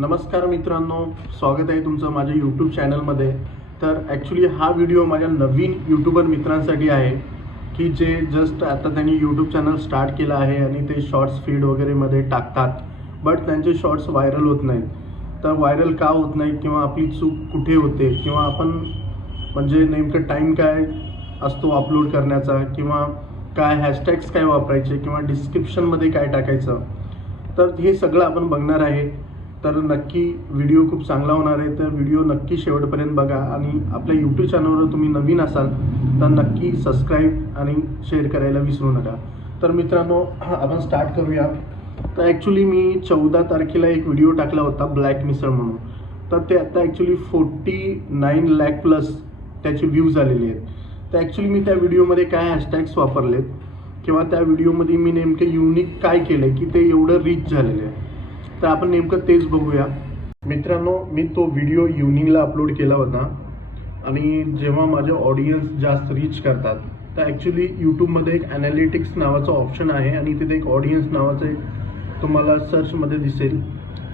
नमस्कार मित्रांनो स्वागत आहे तुमचं माझ्या यूट्यूब चॅनलमध्ये तर ॲक्च्युली हा व्हिडिओ माझ्या नवीन यूट्यूबर मित्रांसाठी आहे की जे जस्ट आता त्यांनी यूट्यूब चॅनल स्टार्ट केलं आहे आणि ते शॉर्ट्स फीड वगैरेमध्ये टाकतात. बट त्यांचे शॉर्ट्स व्हायरल होत नाहीत. तर व्हायरल का होत नाही किंवा आपली चूक कुठे होते किंवा आपण म्हणजे नेमकं टाईम काय असतो अपलोड करण्याचा किंवा काय हॅशटॅग्स काय वापरायचे किंवा डिस्क्रिप्शनमध्ये काय टाकायचं. तर हे सगळं आपण बघणार आहे. तर नक्की व्हिडिओ खूप चांगला होणार आहे. तर व्हिडिओ नक्की शेवटपर्यंत बघा आणि आपल्या यूट्यूब चॅनलवर तुम्ही नवीन असाल तर नक्की सबस्क्राईब आणि शेअर करायला विसरू नका. तर मित्रांनो आपण स्टार्ट करूया. तर ॲक्च्युली मी चौदा तारखेला एक व्हिडिओ टाकला होता ब्लॅक मिसळ म्हणून. तर ते आता actually forty nine lakh plus त्याचे व्ह्यूज आलेले आहेत. तर ॲक्च्युली मी त्या व्हिडिओमध्ये काय हॅशटॅग्स वापरलेत किंवा त्या व्हिडिओमध्ये मी नेमके युनिक काय केलं की ते एवढं रीच झालेलं आहे. तर आपण नेमकं तेच बघूया. मित्रांनो मी तो व्हिडिओ इव्हनिंगला अपलोड केला होता. आणि जेव्हा माझे ऑडियन्स जास्त रीच करतात तर ॲक्च्युली यूट्यूबमध्ये एक ॲनालिटिक्स नावाचं ऑप्शन आहे आणि तिथे एक ऑडियन्स नावाचं एक तुम्हाला सर्चमध्ये दिसेल.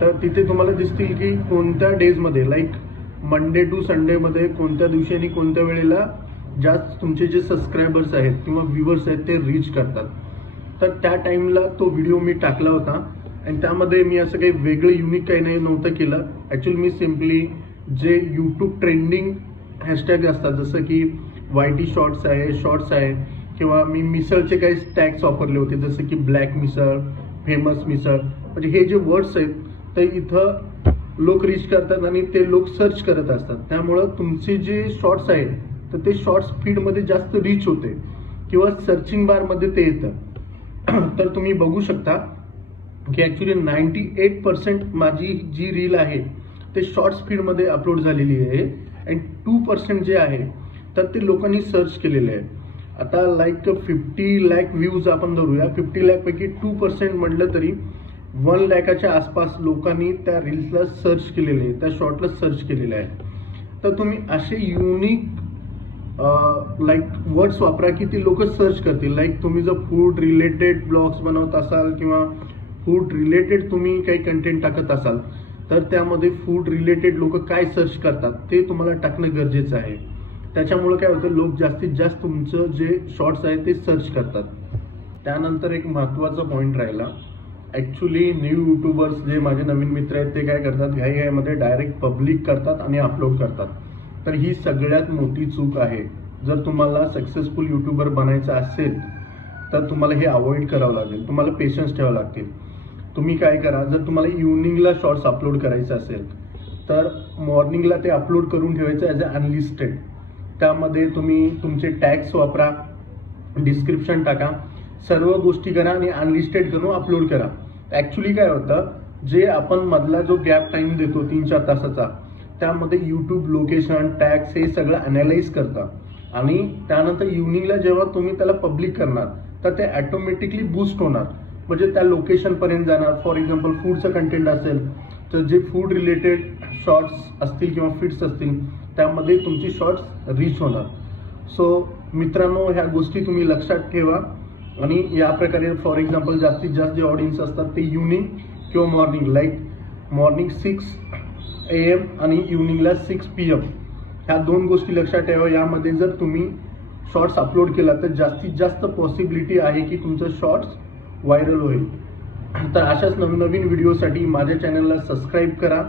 तर तिथे तुम्हाला दिसतील की कोणत्या डेजमध्ये लाईक मंडे टू संडेमध्ये कोणत्या दिवशी आणि कोणत्या वेळेला जास्त तुमचे जे सबस्क्रायबर्स आहेत किंवा व्ह्युअर्स आहेत ते रीच करतात. तर त्या टाईमला तो व्हिडिओ मी टाकला होता. आणि त्यामध्ये मी असं काही वेगळं युनिक काही नाही नव्हतं केलं. ॲक्च्युली मी सिम्पली जे यूट्यूब ट्रेंडिंग हॅशटॅग असतात जसं की वाय टी शॉर्ट्स आहे शॉर्ट्स आहे किंवा मी मिसळचे काही टॅग्स वापरले होते जसं की ब्लॅक मिसळ फेमस मिसळ म्हणजे हे जे वर्ड्स आहेत ते इथं लोक रीच करतात आणि ते लोक सर्च करत असतात. त्यामुळं तुमचे जे शॉर्ट्स आहेत तर ते शॉर्ट्स फीडमध्ये जास्त रीच होते. किंवा सर्चिंग बारमध्ये ते येतं. तर तुम्ही बघू शकता. की ॲक्च्युली नाईन्टी एट पर्सेंट माझी जी रील आहे ते शॉर्ट स्पीडमध्ये अपलोड झालेली आहे. अँड टू पर्सेंट जे आहे तर ते लोकांनी सर्च केलेले आहे. आता लाईक फिफ्टी लॅक व्ह्यूज आपण धरूया. फिफ्टी लॅकपैकी टू पर्सेंट म्हटलं तरी वन लॅकाच्या आसपास लोकांनी त्या रील्सला सर्च केलेले आहे त्या शॉर्टला सर्च केलेलं आहे. तर तुम्ही असे युनिक लाईक वर्ड्स वापरा की ती लोक सर्च करतील. लाईक तुम्ही जर फूड रिलेटेड ब्लॉग्स बनवत असाल किंवा फूड रिलेटेड तुम्ही काही कंटेंट टाकत असाल तर त्यामध्ये फूड रिलेटेड लोक काय सर्च करतात ते तुम्हाला टाकणं गरजेचं आहे. त्याच्यामुळे काय होतं लोक जास्तीत जास्त तुमचं जे शॉर्ट्स आहे ते सर्च करतात. त्यानंतर एक महत्त्वाचा पॉईंट राहिला. ॲक्च्युली न्यू यूट्यूबर्स जे माझे नवीन मित्र आहेत ते काय करतात घाई घाईमध्ये डायरेक्ट पब्लिक करतात आणि अपलोड करतात. तर ही सगळ्यात मोठी चूक आहे. जर तुम्हाला सक्सेसफुल यूट्यूबर बनायचं असेल तर तुम्हाला हे अवॉइड करावं लागेल. तुम्हाला पेशन्स ठेवावं लागतील. तुम्ही काय करा जर तुम्हाला इव्हनिंगला शॉर्ट्स अपलोड करायचे असेल तर मॉर्निंगला ते अपलोड करून ठेवायचं ॲज अ अनलिस्टेड त्यामध्ये तुम्ही तुमचे टॅग्स वापरा डिस्क्रिप्शन टाका सर्व गोष्टी करा आणि अनलिस्टेड करून अपलोड करा. ॲक्च्युली काय होतं जे आपण मधला जो गॅप टाईम देतो तीन चार तासाचा त्यामध्ये यूट्यूब लोकेशन टॅक्स हे सगळं अनालाइज करता आणि त्यानंतर इव्हनिंगला जेव्हा तुम्ही त्याला पब्लिक करणार तर ते ॲटोमॅटिकली बूस्ट होणार. म्हणजे त्या लोकेशनपर्यंत जाणार. फॉर एक्झाम्पल फूडचं कंटेंट असेल तर जे फूड रिलेटेड शॉर्ट्स असतील किंवा फिट्स असतील त्यामध्ये तुमची शॉर्ट्स रीच होणार. सो मित्रांनो ह्या गोष्टी तुम्ही लक्षात ठेवा. आणि या प्रकारे फॉर एक्झाम्पल जास्तीत जास्त जे ऑडियन्स असतात ते इव्हनिंग किंवा morning like morning six A M आणि इव्हनिंगला सिक्स पी एम ह्या दोन गोष्टी लक्षात ठेवा. यामध्ये जर तुम्ही शॉर्ट्स अपलोड केला तर जास्तीत जास्त पॉसिबिलिटी आहे की तुमचं शॉर्ट्स व्हायरल होईल. तर अशाच नवनवीन व्हिडिओसाठी माझ्या चॅनलला सबस्क्राईब करा.